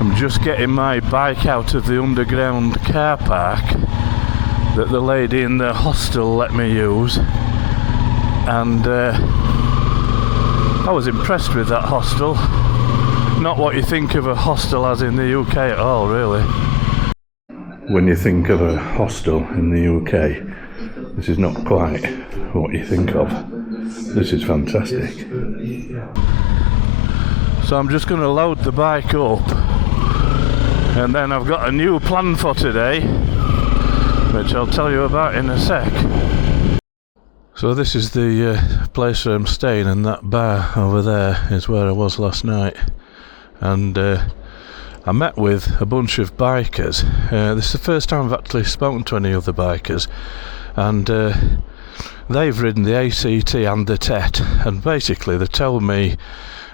I'm just getting my bike out of the underground car park that the lady in the hostel let me use, and I was impressed with that hostel. Not what you think of a hostel as in the UK at all, really. When you think of a hostel in the UK, this is not quite what you think of. This is fantastic. So I'm just going to load the bike up, and then I've got a new plan for today, which I'll tell you about in a sec. So this is the place where I'm staying, and that bar over there is where I was last night. And I met with a bunch of bikers. This is the first time I've actually spoken to any other bikers, and they've ridden the ACT and the TET, and basically they told me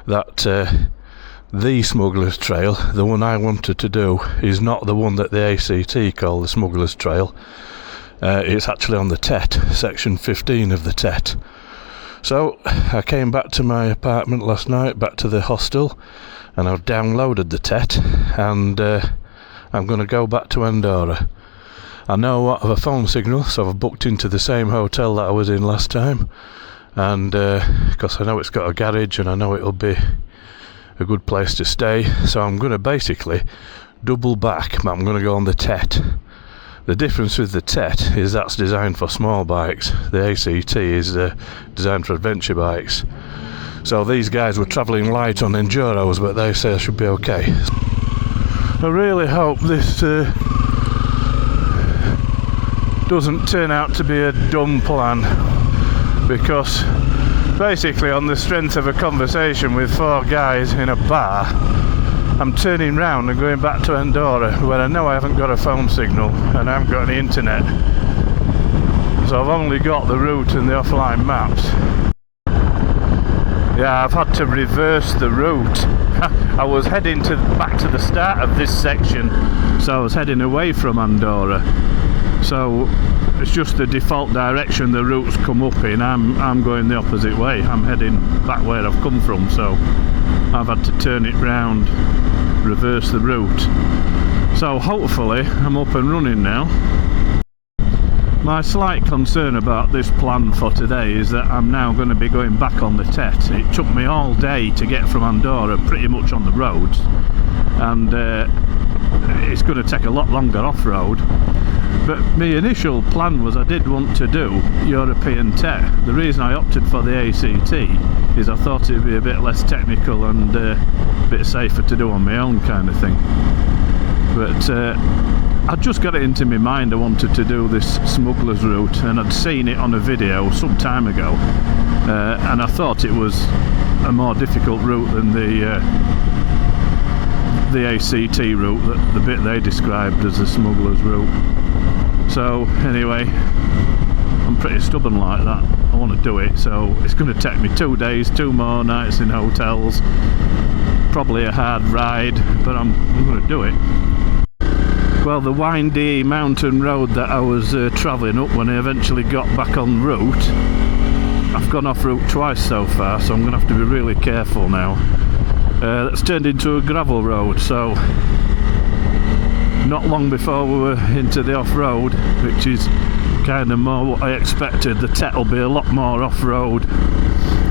that the Smugglers Trail, the one I wanted to do, is not the one that the ACT call the Smugglers Trail. It's actually on the TET, section 15 of the TET. So I came back to my apartment last night, back to the hostel, and I've downloaded the TET, and I'm going to go back to Andorra. I know I have a phone signal, so I've booked into the same hotel that I was in last time, and because I know it's got a garage and I know it'll be a good place to stay, so I'm going to basically double back, but I'm going to go on the TET. The difference with the TET is that's designed for small bikes. The ACT is designed for adventure bikes. So these guys were travelling light on enduros, but they say I should be okay. I really hope this doesn't turn out to be a dumb plan, because basically on the strength of a conversation with 4 guys in a bar, I'm turning round and going back to Andorra, where I know I haven't got a phone signal and I haven't got any internet. So I've only got the route and the offline maps. Yeah, I've had to reverse the route. I was heading back to the start of this section, so I was heading away from Andorra. So it's just the default direction the route's come up in. I'm going the opposite way. I'm heading back where I've come from, so I've had to turn it round, reverse the route. So hopefully I'm up and running now. My slight concern about this plan for today is that I'm now going to be going back on the TET. It took me all day to get from Andorra pretty much on the roads, and it's going to take a lot longer off-road. But my initial plan was I did want to do European TET. The reason I opted for the ACT is I thought it would be a bit less technical and a bit safer to do on my own, kind of thing. But I'd just got it into my mind I wanted to do this smuggler's route, and I'd seen it on a video some time ago, and I thought it was a more difficult route than the ACT route, the bit they described as the smuggler's route. So anyway, I'm pretty stubborn like that. I want to do it, so it's going to take me 2 days, 2 more nights in hotels, probably a hard ride, but I'm going to do it. Well, the windy mountain road that I was travelling up when I eventually got back en route, I've gone off route twice so far, so I'm going to have to be really careful now. That's turned into a gravel road, so not long before we were into the off-road, which is kind of more what I expected. The TET will be a lot more off-road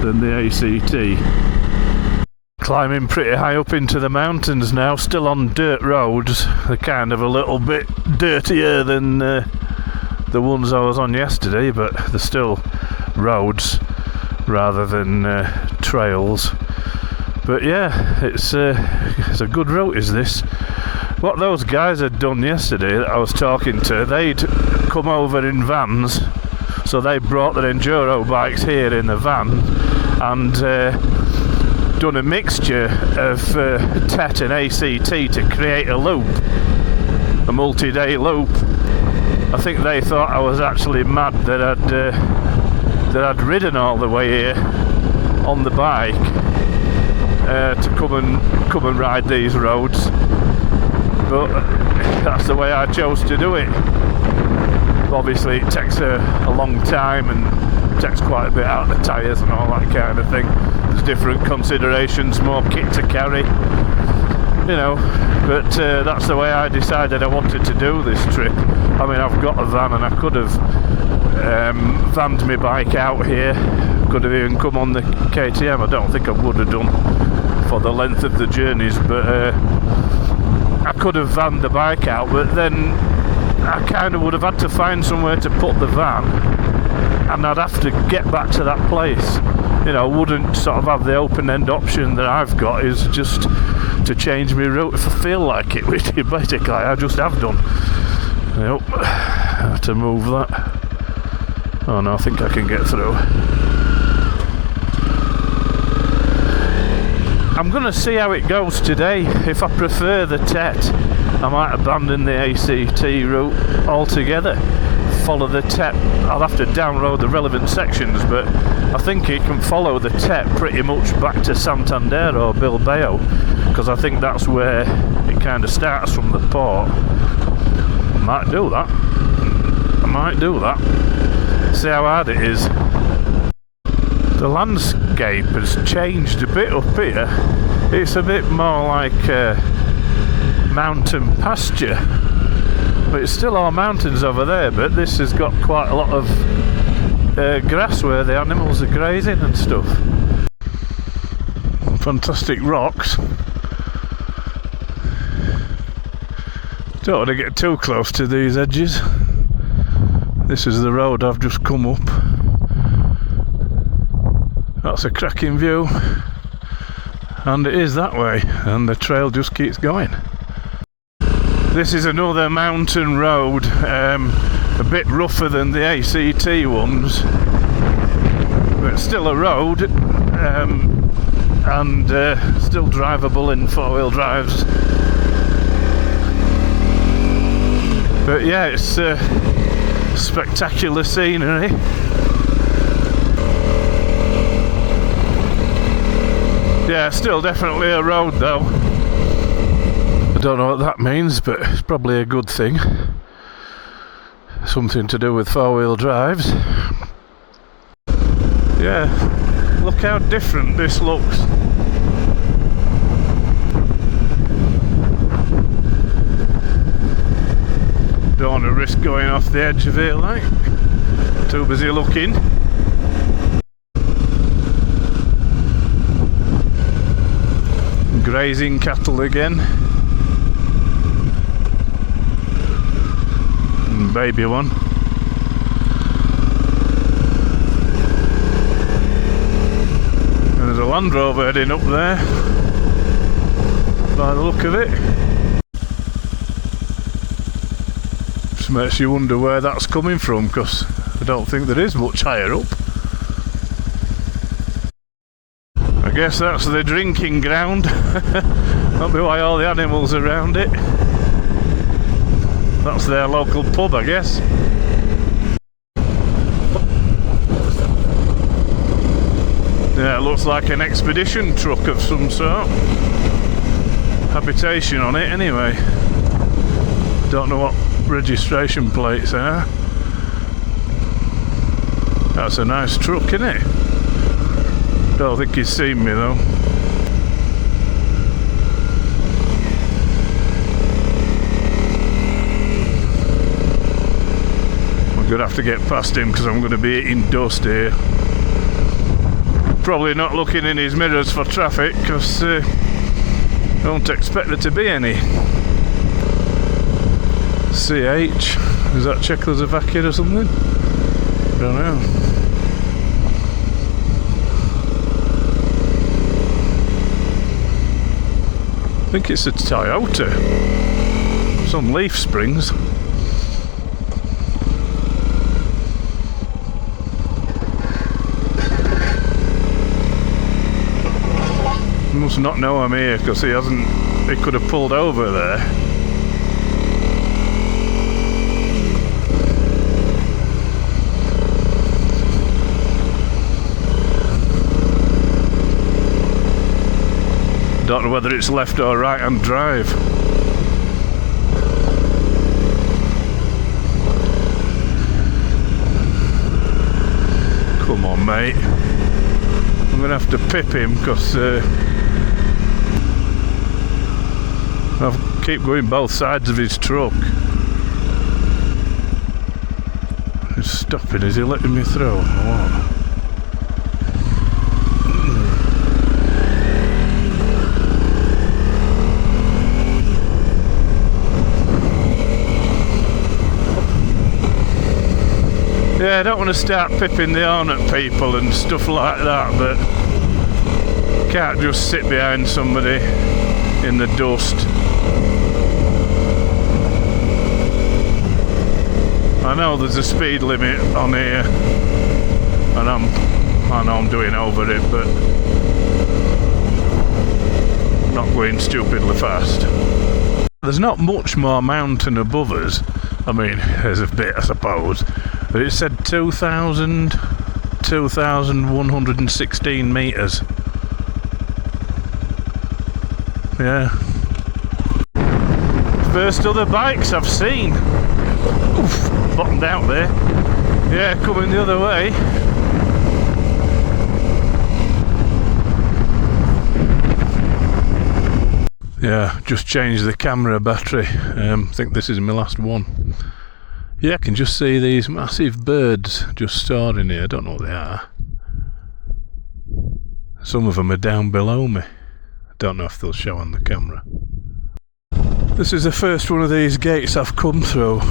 than the ACT. Climbing pretty high up into the mountains now, still on dirt roads. They're kind of a little bit dirtier than the ones I was on yesterday, but they're still roads rather than trails. But yeah, it's a good route, is this. What those guys had done yesterday that I was talking to, they'd come over in vans, so they brought their enduro bikes here in the van and done a mixture of TET and ACT to create a loop, a multi-day loop. I think they thought I was actually mad that I'd ridden all the way here on the bike to come and ride these roads, but that's the way I chose to do it. Obviously it takes a long time and takes quite a bit out of the tyres and all that kind of thing. There's different considerations, more kit to carry, you know, but that's the way I decided I wanted to do this trip. I mean, I've got a van and I could have vanned my bike out here, could have even come on the KTM. I don't think I would have done for the length of the journeys, but I could have vanned the bike out, but then I kind of would have had to find somewhere to put the van, and I'd have to get back to that place. You know, I wouldn't sort of have the open-end option that I've got, is just to change my route if I feel like it, which basically I just have done. Yep, I have to move that. Oh no, I think I can get through. I'm going to see how it goes today. If I prefer the TET, I might abandon the ACT route altogether. Follow the TET. I'll have to download the relevant sections, but I think it can follow the TET pretty much back to Santander or Bilbao, because I think that's where it kind of starts from the port. I might do that. I might do that. See how hard it is. The landscape has changed a bit up here. It's a bit more like mountain pasture. But it's still all mountains over there, but this has got quite a lot of grass where the animals are grazing and stuff. Fantastic rocks. Don't want to get too close to these edges. This is the road I've just come up. That's a cracking view, and it is that way, and the trail just keeps going. This is another mountain road, a bit rougher than the ACT ones, but still a road, and still drivable in four-wheel drives. But yeah, it's spectacular scenery. Yeah, still definitely a road though. I don't know what that means, but it's probably a good thing. Something to do with four-wheel drives. Yeah, look how different this looks. Don't want to risk going off the edge of it, like. Too busy looking. Grazing cattle again. And baby one. And there's a Land Rover heading up there, by the look of it. Just makes you wonder where that's coming from, because I don't think there is much higher up. I guess that's the drinking ground. That'll be why all the animals are around it. That's their local pub, I guess. Yeah, it looks like an expedition truck of some sort. Habitation on it, anyway. Don't know what registration plates are. That's a nice truck, isn't it? Don't think he's seen me though. I'm gonna have to get past him because I'm going to be eating dust here. Probably not looking in his mirrors for traffic because I don't expect there to be any. CH, is that Czechoslovakia or something? I don't know. I think it's a Toyota. Some leaf springs. He must not know I'm here because he could have pulled over there. Don't know whether it's left or right hand drive. Come on, mate. I'm gonna have to pip him because I keep going both sides of his truck. He's stopping. Is he letting me through or what? Yeah, I don't want to start pipping the horn at people and stuff like that, but can't just sit behind somebody in the dust. I know there's a speed limit on here, and I know I'm doing over it, but not going stupidly fast. There's not much more mountain above us. I mean, there's a bit, I suppose, but it said 2,116 metres. Yeah. First other bikes I've seen. Oof, bottomed out there. Yeah, coming the other way. Yeah, just changed the camera battery. I think this is my last one. Yeah, I can just see these massive birds just soaring here. I don't know what they are. Some of them are down below me. I don't know if they'll show on the camera. This is the first one of these gates I've come through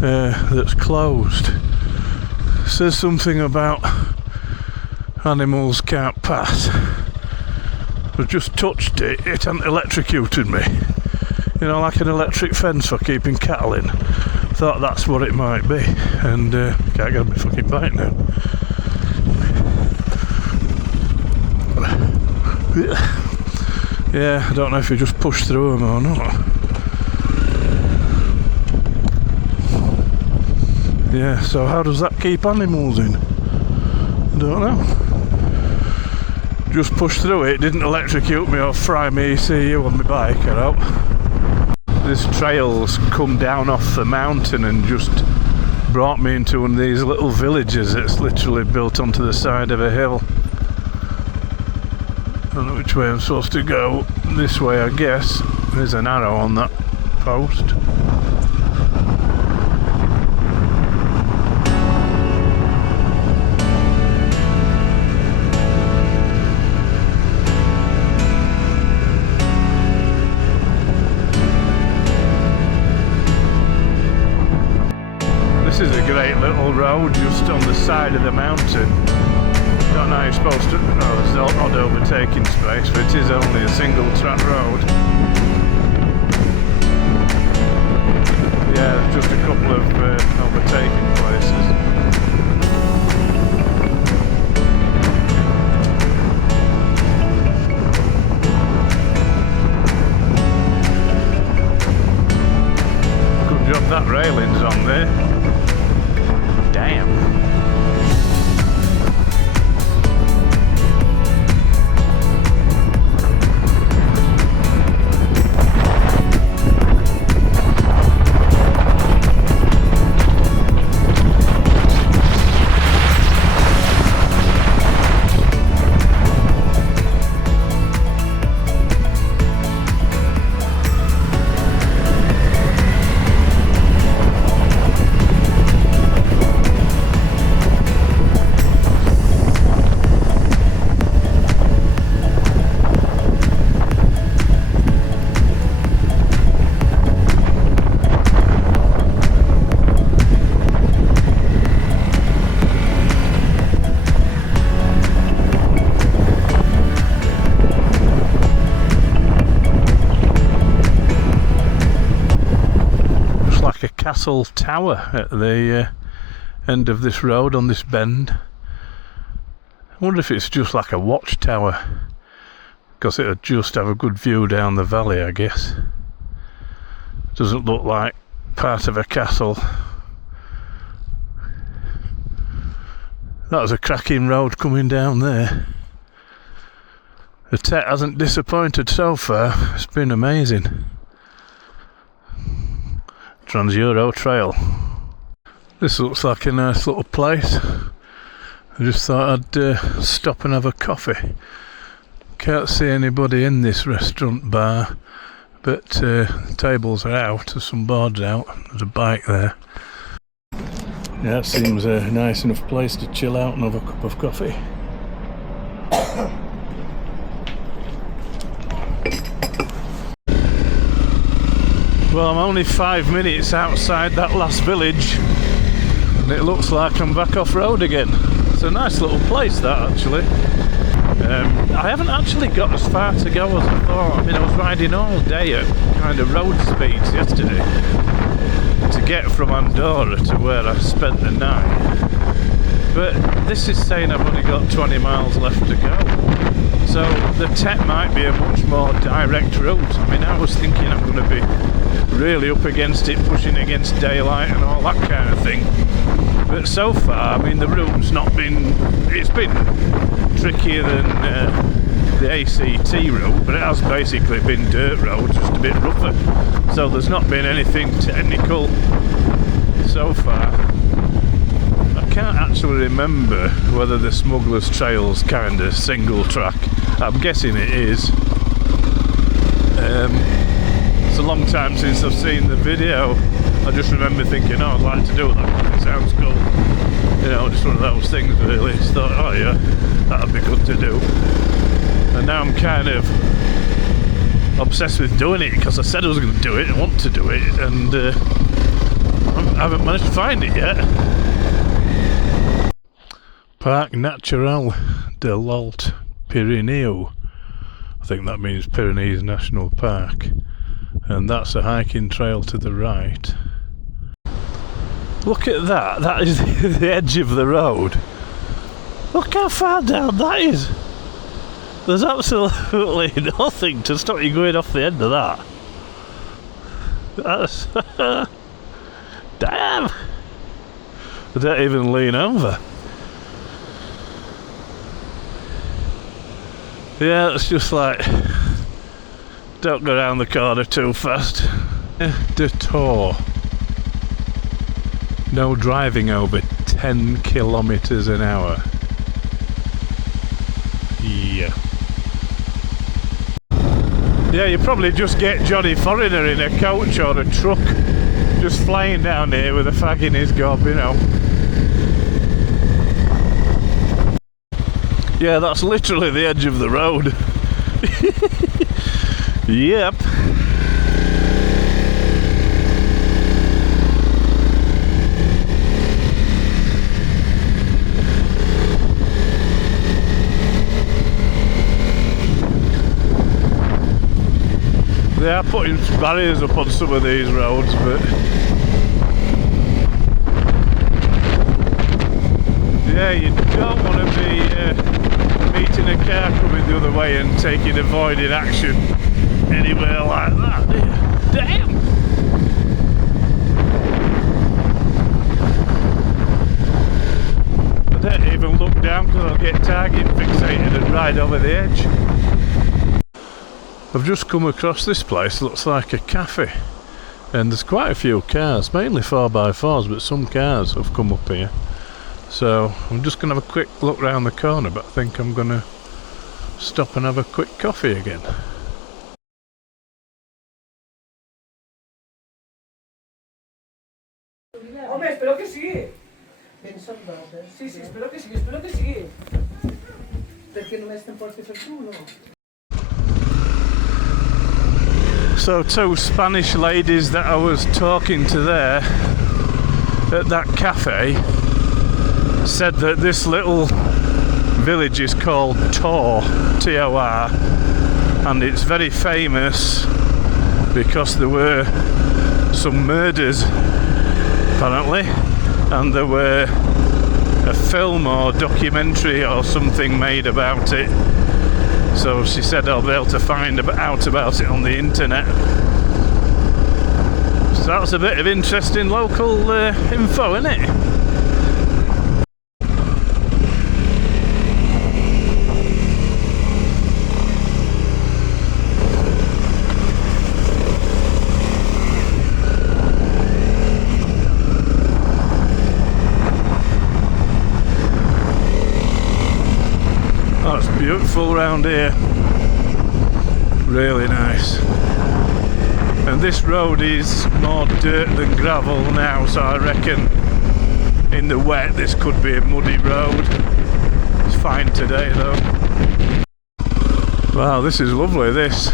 that's closed. It says something about animals can't pass. I just touched it, it hadn't electrocuted me. You know, like an electric fence for keeping cattle in. Thought that's what it might be, and can't get on my fucking bike now. Yeah, I don't know if you just push through them or not. Yeah, so how does that keep animals in? I don't know. Just pushed through it, didn't electrocute me or fry me ECU on my bike, you know. This trail's come down off the mountain and just brought me into one of these little villages that's literally built onto the side of a hill. I don't know which way I'm supposed to go. This way, I guess. There's an arrow on that post. This is a great little road just on the side of the mountain. Don't know how you're supposed to. No, there's no odd overtaking space, but it is only a single track road. Yeah, there's just a couple of overtaking places. Good job that railing's on there. Damn. Castle tower at the end of this road on this bend. I wonder if it's just like a watchtower, because it would just have a good view down the valley, I guess. Doesn't look like part of a castle. That was a cracking road coming down there. The TET hasn't disappointed so far. It's been amazing. Trans-Euro Trail. This looks like a nice little place. I just thought I'd stop and have a coffee. Can't see anybody in this restaurant bar, but tables are out, there's some boards out, there's a bike there. Yeah, it seems a nice enough place to chill out and have a cup of coffee. Well, I'm only 5 minutes outside that last village and it looks like I'm back off road again. It's a nice little place, that, actually. I haven't actually got as far to go as I thought. I mean, I was riding all day at kind of road speeds yesterday to get from Andorra to where I spent the night. But this is saying I've only got 20 miles left to go. So the TET might be a much more direct route. I mean, I was thinking I'm going to be really up against it, pushing against daylight and all that kind of thing. But so far, I mean, the route's not been... It's been trickier than the ACT route, but it has basically been dirt road, just a bit rougher. So there's not been anything technical so far. I can't actually remember whether the Smugglers Trail's kind of single track. I'm guessing it is. It's a long time since I've seen the video. I just remember thinking, oh, I'd like to do that, it sounds cool. You know, just one of those things really. Just thought, oh yeah, that'd be good to do. And now I'm kind of obsessed with doing it because I said I was going to do it, I want to do it, and I haven't managed to find it yet. Parc Natural de l'Alt Pyrénées. I think that means Pyrenees National Park. And that's a hiking trail to the right. Look at that, that is the edge of the road. Look how far down that is. There's absolutely nothing to stop you going off the end of that. That's... Damn! I don't even lean over. Yeah, it's just like... Don't go down the corner too fast. Detour. No driving over 10 kilometers an hour. Yeah. Yeah, you probably just get Johnny Foreigner in a coach or a truck just flying down here with a fag in his gob, you know. Yeah, that's literally the edge of the road. Yep. They are putting barriers up on some of these roads, but yeah, you don't want to be meeting a car coming the other way and taking avoided action anywhere like that. Damn! I don't even look down because I'll get target fixated and ride over the edge. I've just come across this place, looks like a cafe, and there's quite a few cars, mainly 4x4s, but some cars have come up here. So I'm just going to have a quick look round the corner, but I think I'm going to stop and have a quick coffee again. Hombre, espero que sí. Sí, sí, espero que sí, espero que sí. Perché non è tempo per tu, no? So two Spanish ladies that I was talking to there at that cafe said that this little village is called Tor, T-O-R, and it's very famous because there were some murders apparently, and there were a film or documentary or something made about it. So she said I'll be able to find out about it on the internet. So that's a bit of interesting local info, isn't it? Oh, it's beautiful round here. Really nice. And this road is more dirt than gravel now, so I reckon in the wet this could be a muddy road. It's fine today though. Wow, this is lovely, this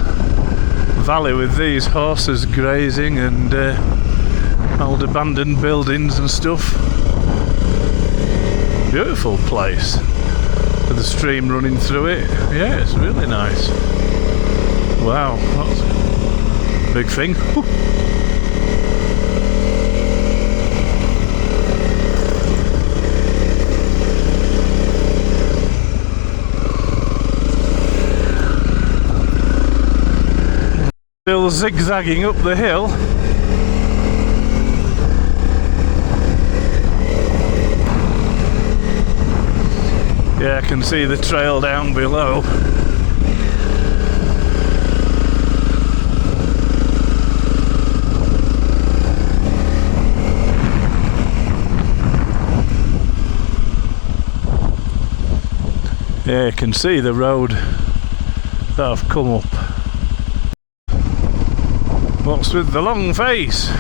valley with these horses grazing and old abandoned buildings and stuff. Beautiful place with the stream running through it. Yeah, it's really nice. Wow, that's a big thing. Whew. Still zigzagging up the hill. Yeah, I can see the trail down below. Yeah, you can see the road that I've come up. What's with the long face?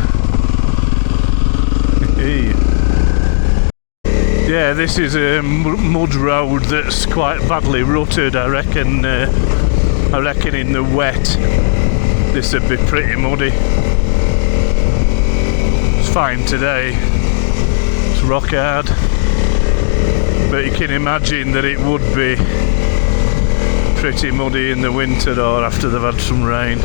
Yeah, this is a mud road that's quite badly rutted. I reckon in the wet this would be pretty muddy. It's fine today. It's rock hard. But you can imagine that it would be pretty muddy in the winter or after they've had some rain.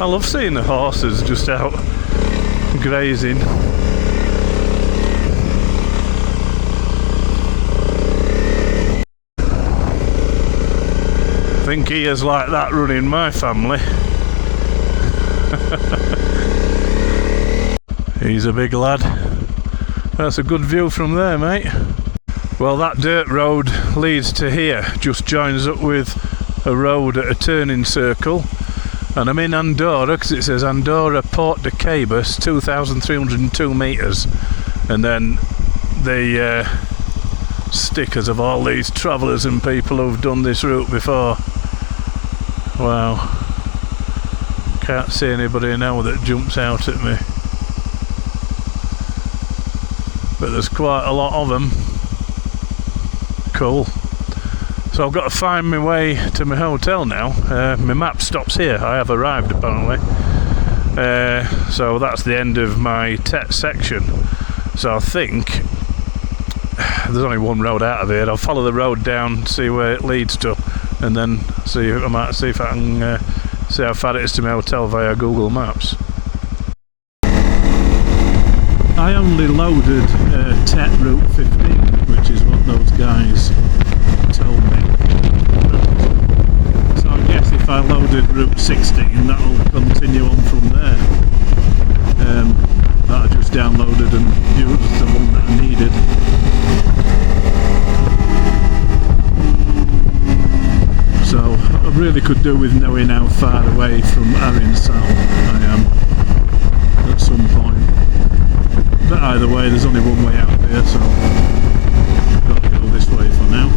I love seeing the horses just out grazing. I think he is like that running my family. He's a big lad. That's a good view from there, mate. Well, that dirt road leads to here, just joins up with a road at a turning circle. And I'm in Andorra because it says Andorra Port de Pecos, 2,302 metres. And then the stickers of all these travellers and people who've done this route before. Wow. Can't see anybody now that jumps out at me. But there's quite a lot of them. Cool. So I've got to find my way to my hotel now. My map stops here. I have arrived apparently. So that's the end of my TET section. So I think there's only one road out of here. I'll follow the road down, see where it leads to, and then see if I can see how far it is to my hotel via Google Maps. I only loaded TET Route 15, which is what those guys told me. So I guess if I loaded Route 16, that'll continue on from there. That I just downloaded and used the one that I needed. So I really could do with knowing how far away from Arinsal I am at some point. But either way, there's only one way out there, so I've got to go this way for now.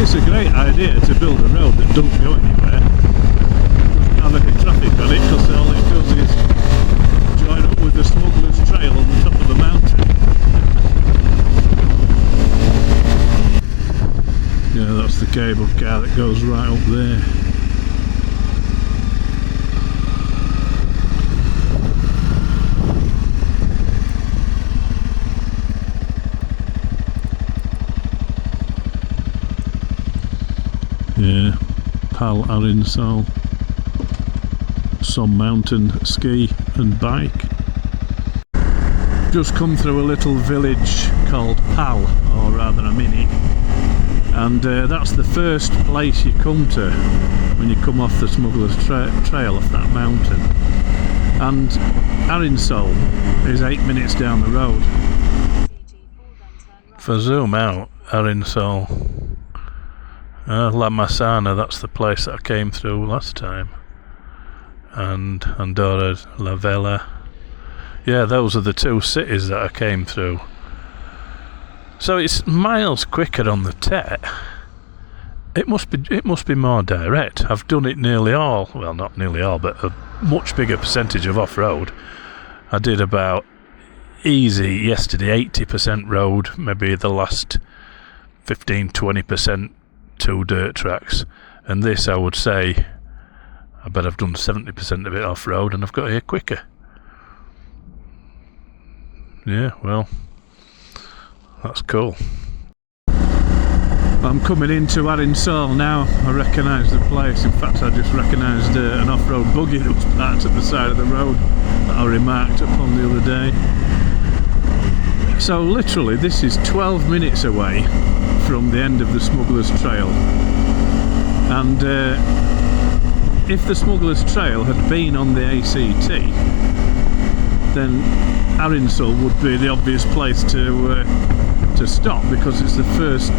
It's a great idea to build a road that doesn't go anywhere. Have any traffic on it, because all it does is join up with the Smugglers Trail on the top of the mountain. Yeah, that's the cable car that goes right up there. Yeah, Pal Arinsal, some mountain ski and bike. Just come through a little village called Pal, or rather I'm in it, and that's the first place you come to when you come off the Smugglers Trail off that mountain. And Arinsal is 8 minutes down the road. If I zoom out, Arinsal, La Massana, that's the place that I came through last time, and Andorra La Vella. Yeah, those are the two cities that I came through. So it's miles quicker on the TET. It must be more direct. I've done it nearly all, well, not nearly all, but a much bigger percentage of off-road. I did about easy yesterday 80% road, maybe the last 15-20% 2 dirt tracks, and this I would say I bet I've done 70% of it off-road, and I've got here quicker. Yeah, well, that's cool. I'm coming into Arinsal now. I recognise the place. In fact, I just recognised an off-road buggy that was parked at the side of the road that I remarked upon the other day. So literally this is 12 minutes away from the end of the Smugglers Trail, and if the Smugglers Trail had been on the ACT, then Arinsal would be the obvious place to stop, because it's the first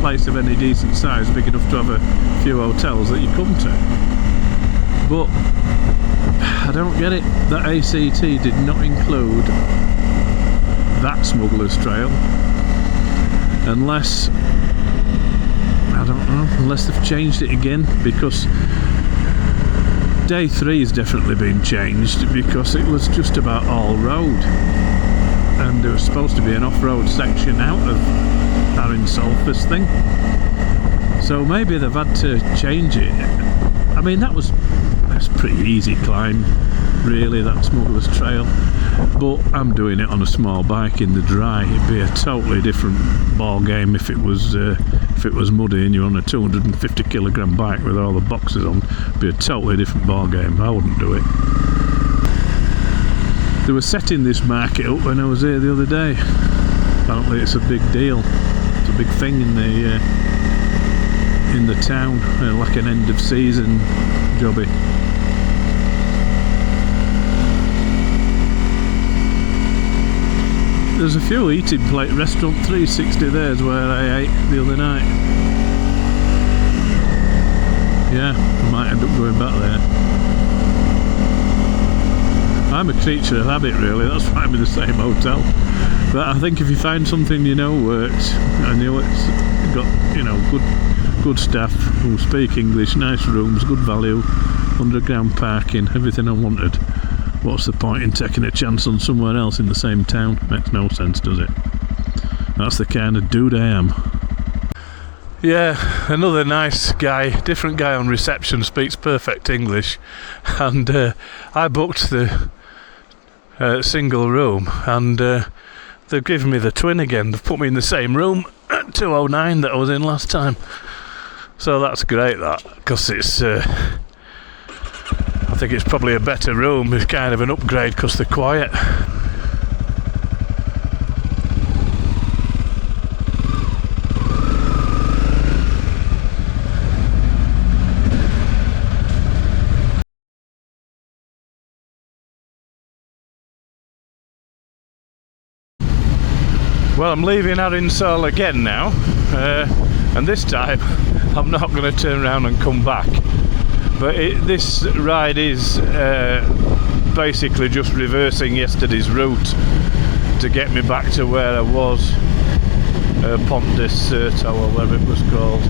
place of any decent size big enough to have a few hotels that you come to. But I don't get it. That ACT did not include that Smugglers Trail, unless, I don't know, unless they've changed it again, because day 3 has definitely been changed, because it was just about all road, and there was supposed to be an off-road section out of Arinsal first thing, so maybe they've had to change it. I mean, that's pretty easy climb really, that Smugglers Trail, but I'm doing it on a small bike in the dry. It'd be a totally different ball game if it was muddy and you're on a 250 kilogram bike with all the boxes on. It'd be a totally different ball game. I wouldn't do it. They were setting this market up when I was here the other day. Apparently it's a big deal. It's a big thing in the town, like an end of season jobby. There's a few eating place. Restaurant 360 there's where I ate the other night. Yeah, I might end up going back there. I'm a creature of habit really, that's why I'm in the same hotel. But I think if you find something you know works, and you know it's got, you know, good staff who speak English, nice rooms, good value, underground parking, everything I wanted, what's the point in taking a chance on somewhere else in the same town? Makes no sense, does it? That's the kind of dude I am. Yeah, another nice guy, different guy on reception, speaks perfect English, and I booked the single room, and they've given me the twin again. They've put me in the same room at 209 that I was in last time, so that's great, that, because it's I think it's probably a better room. It's kind of an upgrade because they're quiet. Well, I'm leaving Arinsal again now, and this time I'm not going to turn around and come back. But this ride is basically just reversing yesterday's route to get me back to where I was, Pont de Certo or whatever it was called.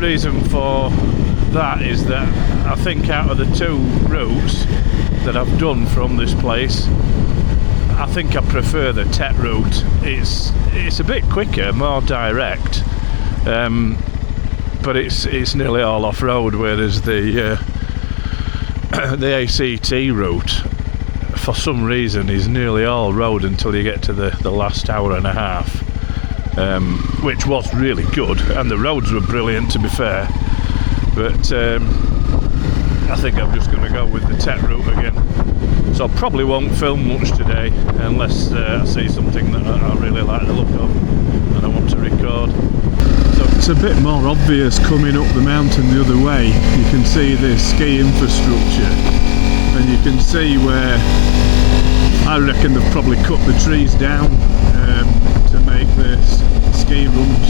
Reason for that is that I think out of the two routes that I've done from this place, I think I prefer the TET route. It's a bit quicker, more direct. But it's nearly all off-road, whereas the ACT route, for some reason, is nearly all road until you get to the last hour and a half, which was really good, and the roads were brilliant, to be fair. But I think I'm just going to go with the TET route again. So I probably won't film much today, unless I see something that I really like the look of and I want to record. So it's a bit more obvious coming up the mountain the other way. You can see the ski infrastructure, and you can see where I reckon they've probably cut the trees down to make the ski rooms.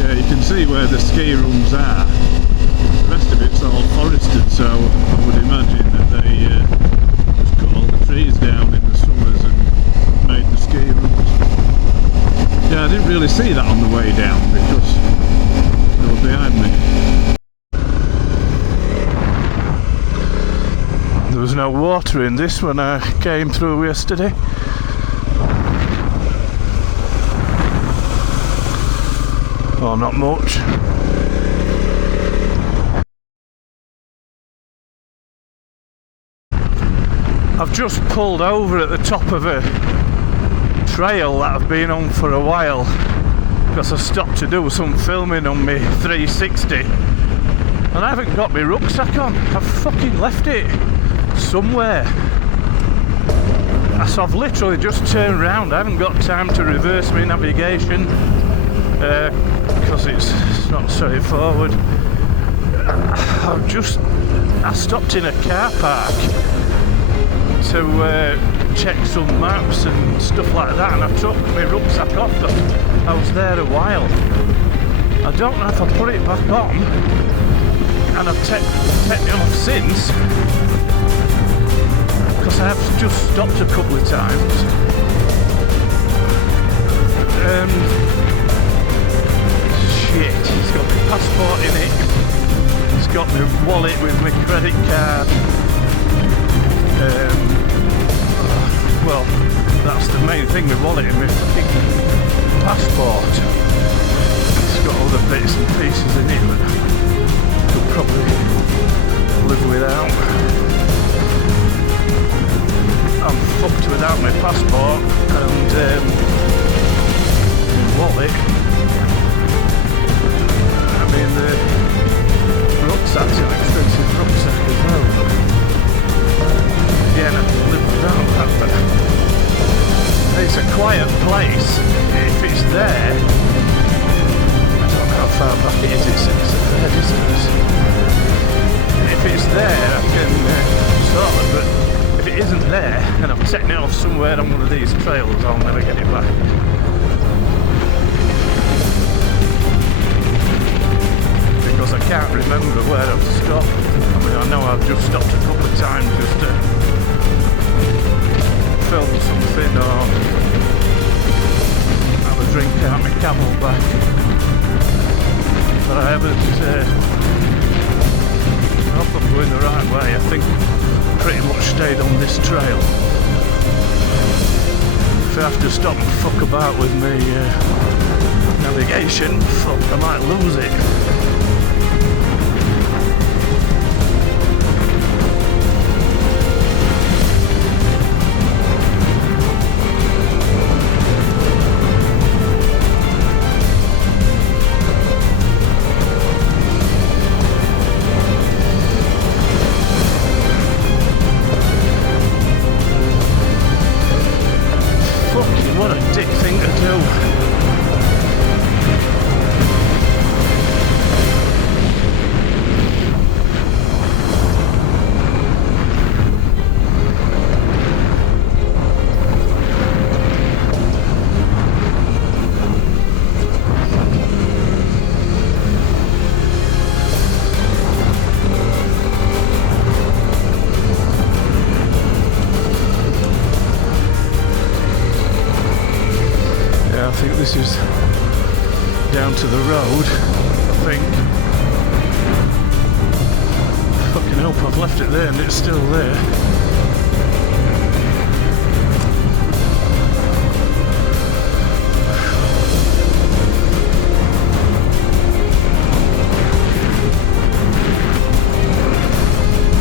Yeah, you can see where the ski rooms are. The rest of it's all forested, so I would imagine that see that on the way down because they were behind me. There was no water in this when I came through yesterday. Oh, not much. I've just pulled over at the top of a trail that I've been on for a while because I stopped to do some filming on my 360 and I haven't got my rucksack on. I've fucking left it somewhere. So I've literally just turned around. I haven't got time to reverse my navigation because it's not straightforward. I stopped in a car park to check some maps and stuff like that, and I took my rucksack off because I was there a while. I don't know if I put it back on, and I've taken it off since because I have just stopped a couple of times. Shit, it's got my passport in it, it's got my wallet with my credit card. Well, that's the main thing, my wallet and my fucking passport. It's got other bits and pieces in it that I could probably live without. I'm fucked without my passport and my wallet. I mean, the rucksack's an expensive rucksack as well. Yeah, and I can live without that, but it's a quiet place. If it's there, I don't know how far back it is, it's a fair distance. If it's there, I can sort of, but if it isn't there, and I've taken it off somewhere on one of these trails, I'll never get it back. Because I can't remember where I've stopped. I mean, I know I've just stopped a couple of times just to film something or have a drink out my Camelback, but I haven't. I hope I'm going the right way. I think I pretty much stayed on this trail. If I have to stop and fuck about with my navigation, fuck, I might lose it. What a dick thing to do. I think this is down to the road, I think. Fucking hope I've left it there and it's still there.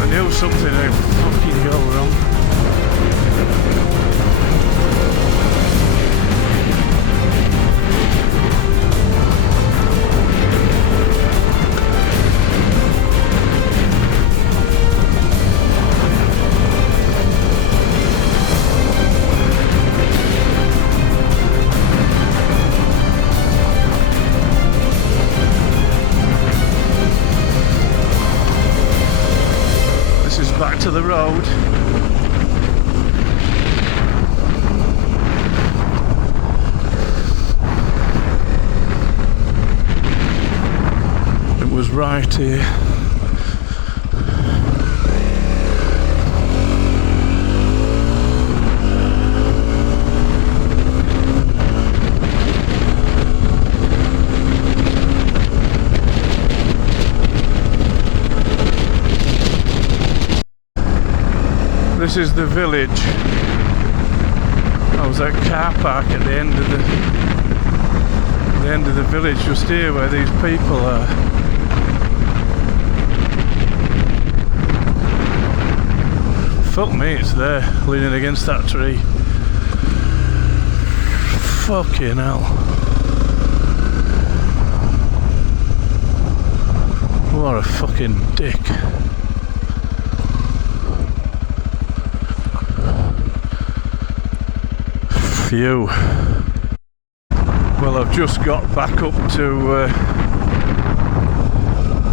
I knew something would fucking go wrong. Back to the road. It was right here. This is the village. I was at car park at the end of the village, just here where these people are. Fuck me, it's there, leaning against that tree. Fucking hell. What a fucking dick. Phew. Well, I've just got back up to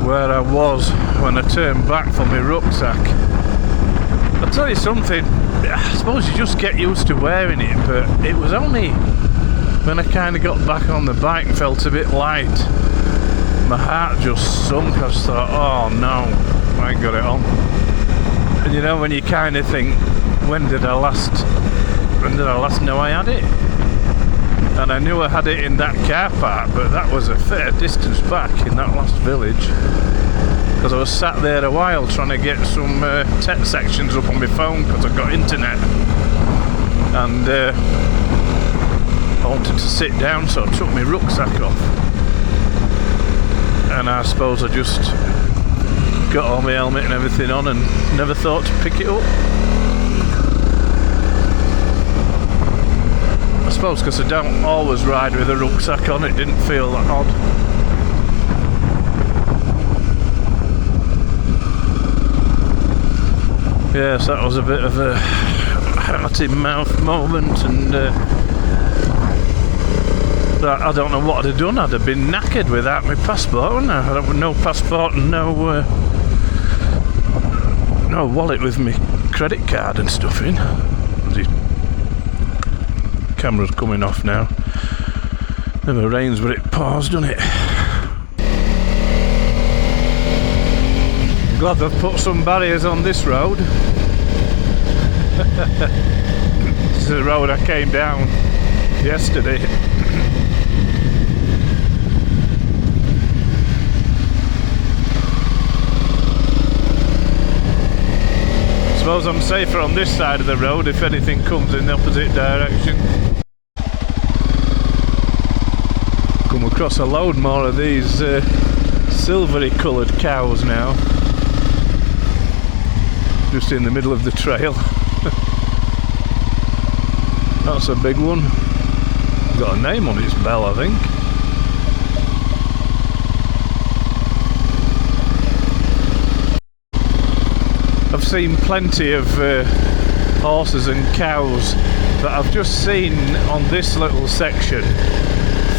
where I was when I turned back for my rucksack. I'll tell you something, I suppose you just get used to wearing it, but it was only when I kind of got back on the bike and felt a bit light, my heart just sunk. I just thought, oh no, I ain't got it on. And you know, when you kind of think, when did I last know I had it? And I knew I had it in that car park, but that was a fair distance back in that last village, because I was sat there a while trying to get some TET sections up on my phone because I've got internet, and I wanted to sit down, so I took my rucksack off, and I suppose I just got all my helmet and everything on and never thought to pick it up. I suppose because I don't always ride with a rucksack on, it didn't feel that odd. Yes, that was a bit of a heart-in-mouth moment, and I don't know what I'd have done. I'd have been knackered without my passport, wouldn't I? I'd have no passport and no wallet with my credit card and stuff in. The camera's coming off now. Never rains but it pours, doesn't it? Glad they've put some barriers on this road. This is the road I came down yesterday. Suppose I'm safer on this side of the road if anything comes in the opposite direction. Come across a load more of these silvery coloured cows now, just in the middle of the trail. That's a big one. Got a name on its bell, I think. I've seen plenty of horses and cows, but I've just seen on this little section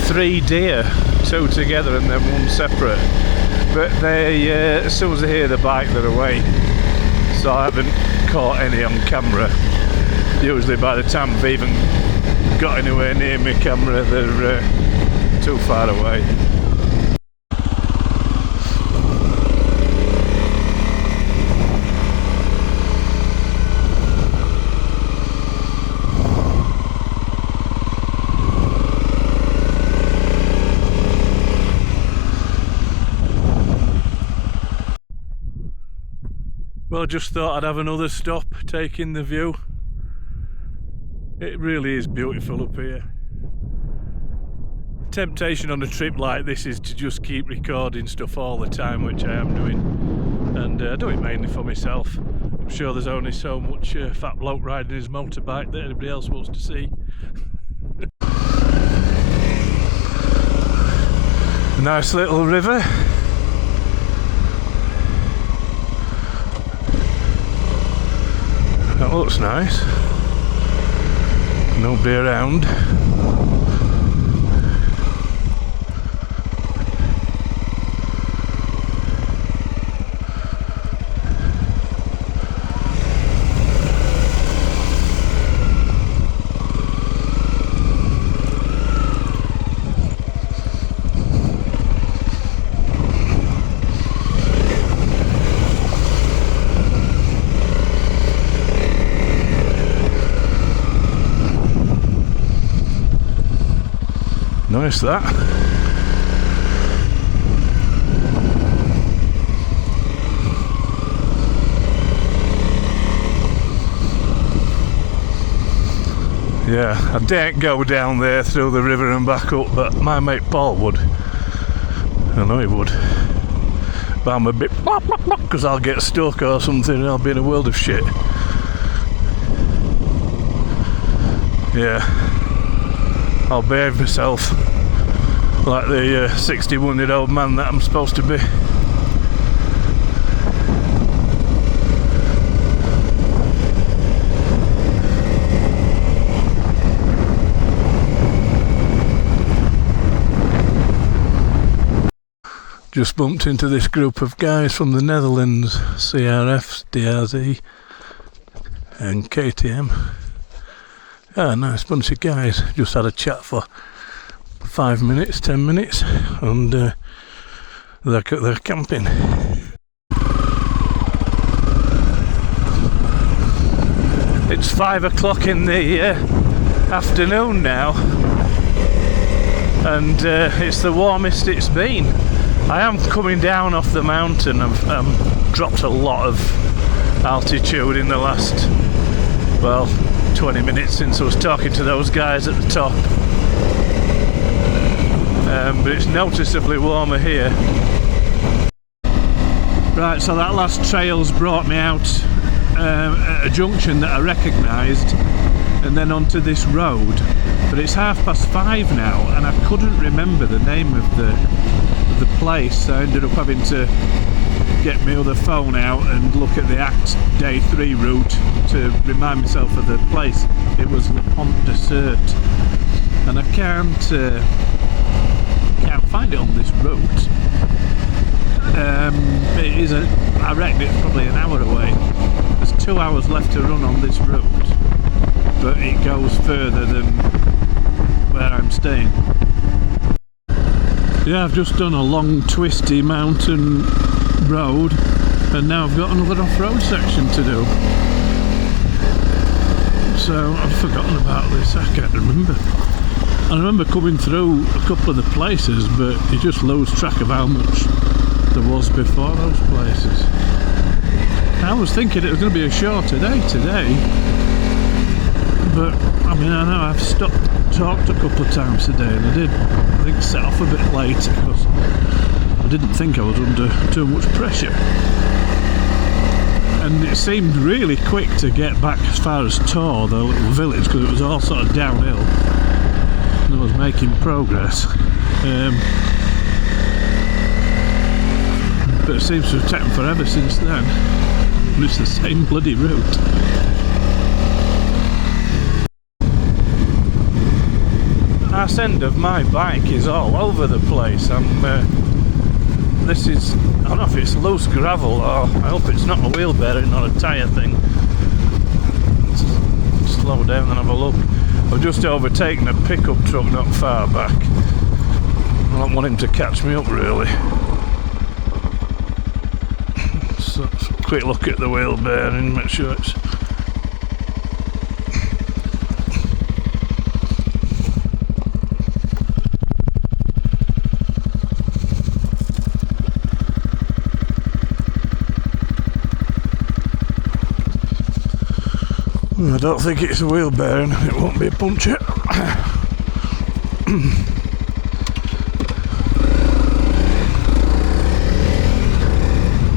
3 deer, 2 together and then 1 separate. But they, as soon as they hear the bike, they're away. So I haven't caught any on camera. Usually by the time I've even got anywhere near my camera, they're too far away. Well, I just thought I'd have another stop, take in the view. It really is beautiful up here. Temptation on a trip like this is to just keep recording stuff all the time, which I am doing, and I do it mainly for myself. I'm sure there's only so much fat bloke riding his motorbike that anybody else wants to see. A nice little river. That looks nice. Nobody around. Nice that. Yeah, I daren't go down there through the river and back up, but my mate Paul would. I know he would. But I'm a bit because I'll get stuck or something and I'll be in a world of shit. Yeah, I'll behave myself like the 61-year-old man that I'm supposed to be. Just bumped into this group of guys from the Netherlands, CRF, DRZ and KTM. Ah, nice bunch of guys. Just had a chat for 5 minutes, 10 minutes, and they're camping. It's 5 o'clock in the afternoon now, and it's the warmest it's been. I am coming down off the mountain. I've dropped a lot of altitude in the last, well, 20 minutes since I was talking to those guys at the top. But it's noticeably warmer here. Right, so that last trail's brought me out at a junction that I recognised, and then onto this road. But it's 5:30 now, and I couldn't remember the name of the place. I ended up having to get my other phone out and look at the ACT Day 3 route to remind myself of the place. It was Le Pont de Sert, and I can't find it on this route. It is I reckon it's probably an hour away. There's 2 hours left to run on this route, but it goes further than where I'm staying. Yeah, I've just done a long twisty mountain road, and now I've got another off-road section to do. So I've forgotten about this. I can't remember. I remember coming through a couple of the places, but you just lose track of how much there was before those places. I was thinking it was going to be a shorter day today, but I mean, I know I've talked a couple of times today, and I think set off a bit late because I didn't think I was under too much pressure. And it seemed really quick to get back as far as Tor, the little village, because it was all sort of downhill, and I was making progress. But it seems to have taken forever since then. And it's the same bloody route. Arse end of my bike is all over the place. This is, I don't know if it's loose gravel, or I hope it's not a wheel bearing or a tyre thing. Slow down and have a look. I've just overtaken a pickup truck not far back. I don't want him to catch me up really. So, quick look at the wheel bearing, make sure it's... I don't think it's a wheel bearing, it won't be a puncture.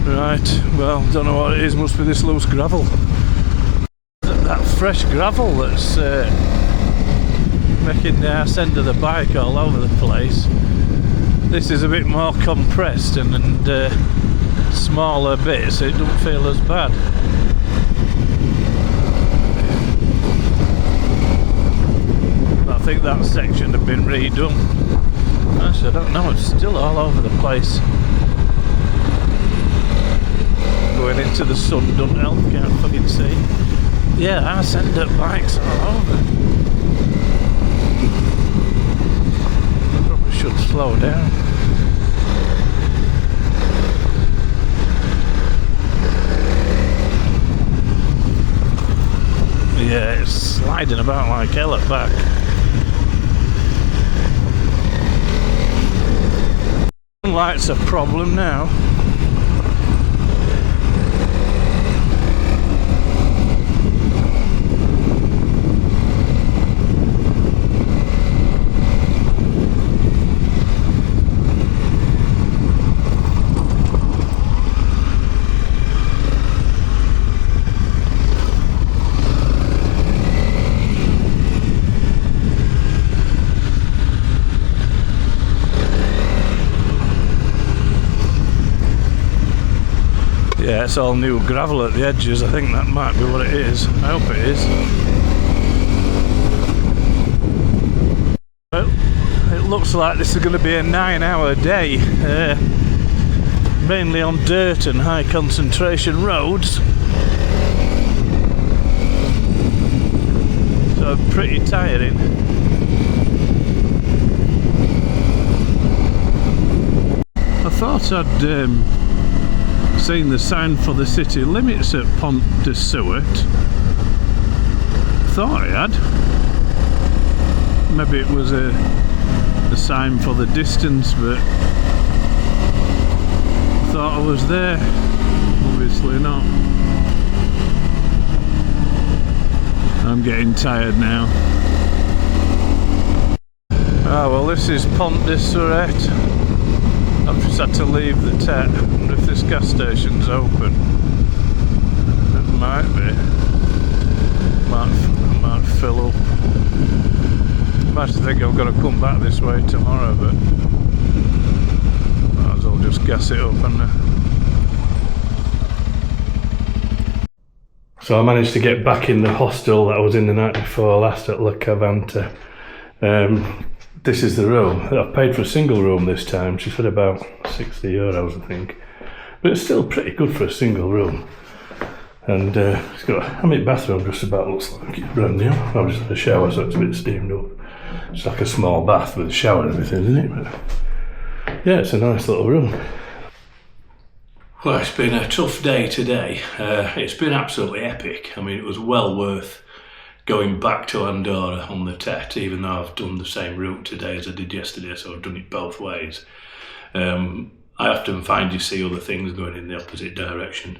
Right, well, don't know what it is, must be this loose gravel. That fresh gravel that's making the arse end of the bike all over the place. This is a bit more compressed and smaller bits, so it doesn't feel as bad. I think that section had been redone. Actually, I don't know, it's still all over the place. Going into the sun doesn't help, can't fucking see. Yeah, I send up bikes all over. I probably should slow down. Yeah, it's sliding about like hell at back. Light's a problem now. Yeah, it's all new gravel at the edges. I think that might be what it is. I hope it is. Well, it looks like this is going to be a 9-hour day. Mainly on dirt and high concentration roads. So pretty tiring. I thought I'd seen the sign for the city limits at Pont de Suert. Thought I had. Maybe it was a sign for the distance, but I thought I was there. Obviously not. I'm getting tired now. Ah, well, this is Pont de Suert. I've just had to leave the TET. I wonder if this gas station's open. It might be. Might fill up. I might think I've got to come back this way tomorrow, but might as well just gas it up and. So I managed to get back in the hostel that I was in the night before last at La Cavanta. This is the room. I've paid for a single room this time. She said about €60, I think. But it's still pretty good for a single room. And it's got a bathroom just about looks like it's brand new. I've just had a shower, so it's a bit steamed up. It's like a small bath with a shower and everything, isn't it? But yeah, it's a nice little room. Well, it's been a tough day today. It's been absolutely epic. I mean, it was well worth going back to Andorra on the TET, even though I've done the same route today as I did yesterday, so I've done it both ways. I often find you see other things going in the opposite direction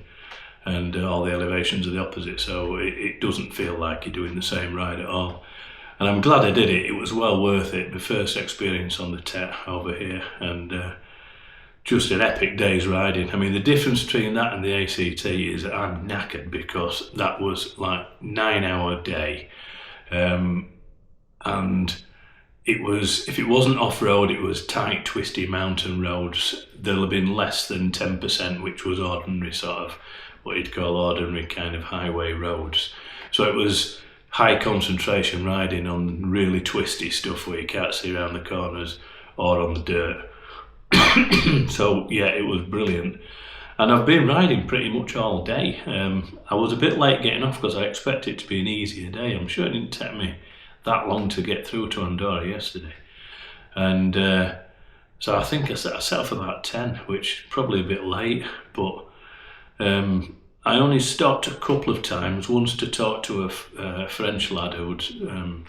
and all the elevations are the opposite, so it doesn't feel like you're doing the same ride at all. And I'm glad I did it. It was well worth it. My first experience on the TET over here, and just an epic day's riding. I mean, the difference between that and the ACT is that I'm knackered because that was like 9-hour day. And it was, if it wasn't off-road, it was tight, twisty mountain roads. There'll have been less than 10%, which was ordinary sort of, what you'd call ordinary kind of highway roads. So it was high concentration riding on really twisty stuff where you can't see around the corners or on the dirt. So yeah, it was brilliant, and I've been riding pretty much all day. I was a bit late getting off because I expected it to be an easier day. I'm sure it didn't take me that long to get through to Andorra yesterday, and so I think I set off about 10, which is probably a bit late, but I only stopped a couple of times, once to talk to a French lad who'd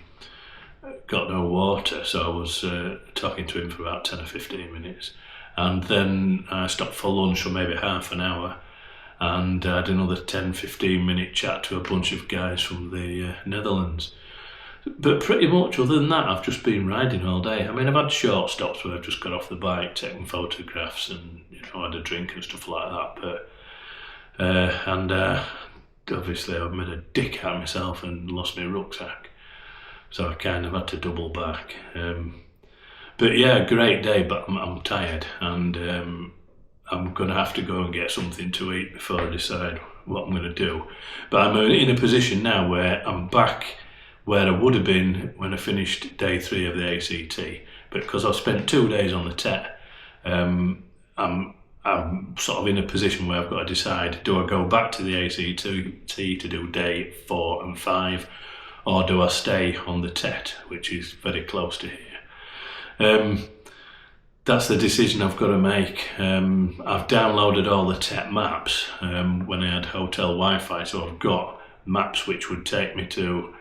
got no water, so I was talking to him for about 10 or 15 minutes, and then I stopped for lunch for maybe half an hour, and I had another 10-15 minute chat to a bunch of guys from the Netherlands. But pretty much other than that, I've just been riding all day. I mean, I've had short stops where I've just got off the bike, taken photographs and, you know, had a drink and stuff like that, but obviously I've made a dick out of myself and lost my rucksack. So I kind of had to double back. But yeah, great day, but I'm tired, and I'm going to have to go and get something to eat before I decide what I'm going to do. But I'm in a position now where I'm back where I would have been when I finished day 3 of the ACT. But because I've spent 2 days on the TET, I'm sort of in a position where I've got to decide, do I go back to the ACT to do day 4 and 5, or do I stay on the TET, which is very close to here? That's the decision I've got to make. I've downloaded all the TET maps when I had hotel Wi-Fi, so I've got maps which would take me to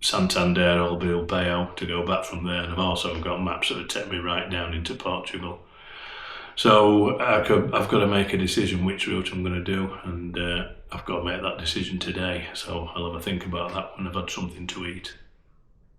Santander or Bilbao to go back from there, and I've also got maps that would take me right down into Portugal. So I've got to make a decision which route I'm going to do, and I've got to make that decision today, so I'll have a think about that when I've had something to eat.